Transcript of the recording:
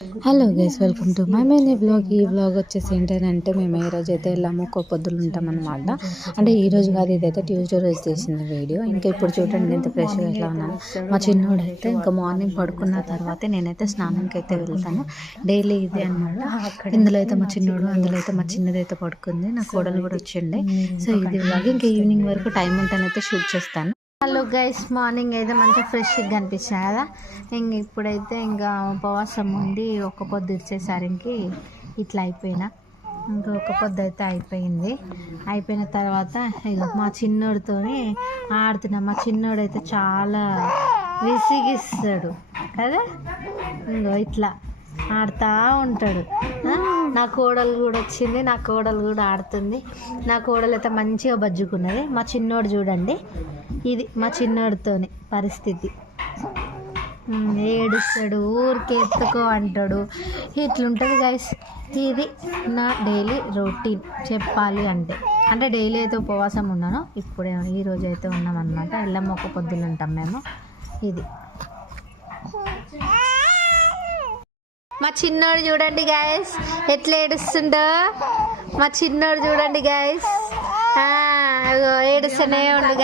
Hello guys, welcome to my mini blog. ఈ blog వచ్చేసి ఏంటంటే మేము ఏ రోజు అయితే వెళ్ళాము ఒక్క పొద్దులు ఉంటాం అనమాట. అంటే ఈ రోజు కాదు, ఇదైతే ట్యూస్డే రోజు తీసింది వీడియో. ఇంకా ఇప్పుడు చూడండి ఎంత ఫ్రెష్గా ఎట్లా ఉన్నాను. మా చిన్నోడు అయితే ఇంకా మార్నింగ్ పడుకున్న తర్వాతే నేనైతే స్నానంకి అయితే వెళ్తాను. డైలీ ఇదే అనమాట. ఇందులో అయితే మా చిన్నోడు, అందులో అయితే మా చిన్నదైతే పడుకుంది. నా కోడలు కూడా వచ్చిండే. సో ఇది బ్లాగ్. ఇంకా ఈవినింగ్ వరకు టైం ఉంటేనైతే షూట్ చేస్తాను. హలో గైస్, మార్నింగ్ అయితే మంచిగా ఫ్రెష్గా కనిపించాయి కదా. ఇంక ఇప్పుడైతే ఇంకా ఉపవాసం ఉండి ఒక్క పొద్దు ఇచ్చేసరికి ఇట్లా అయిపోయినా. ఇంకా ఒక్క పొద్దు అయితే అయిపోయింది. అయిపోయిన తర్వాత ఇక మా చిన్నోడితో ఆడుతున్నా. మా చిన్నోడు అయితే చాలా విసిగిస్తాడు కదా. ఇంకో ఇట్లా ఆడుతూ ఉంటాడు. నా కోడలు కూడా వచ్చింది, నా కోడలు కూడా ఆడుతుంది. నా కోడలు అయితే మంచిగా బజ్జుకున్నది. మా చిన్నోడు చూడండి, ఇది మా చిన్నోడితోని పరిస్థితి. ఏడుస్తాడు, ఊరికి ఎత్తుకో అంటాడు. ఇట్లుంటుంది గైస్. ఇది నా డైలీ రొటీన్ చెప్పాలి అంటే డైలీ అయితే ఉపవాసం ఉన్నాను. ఇప్పుడే ఈరోజు అయితే ఉన్నామన్నమాట. ఎల్లమ్మ ఒక్క పొద్దులు ఉంటాం మేము. ఇది మా చిన్నోడు చూడండి గైస్ ఎట్లా ఏడుస్తుండో. మా చిన్నోడు చూడండి గైస్, ఏడుస్తూనే ఉండు.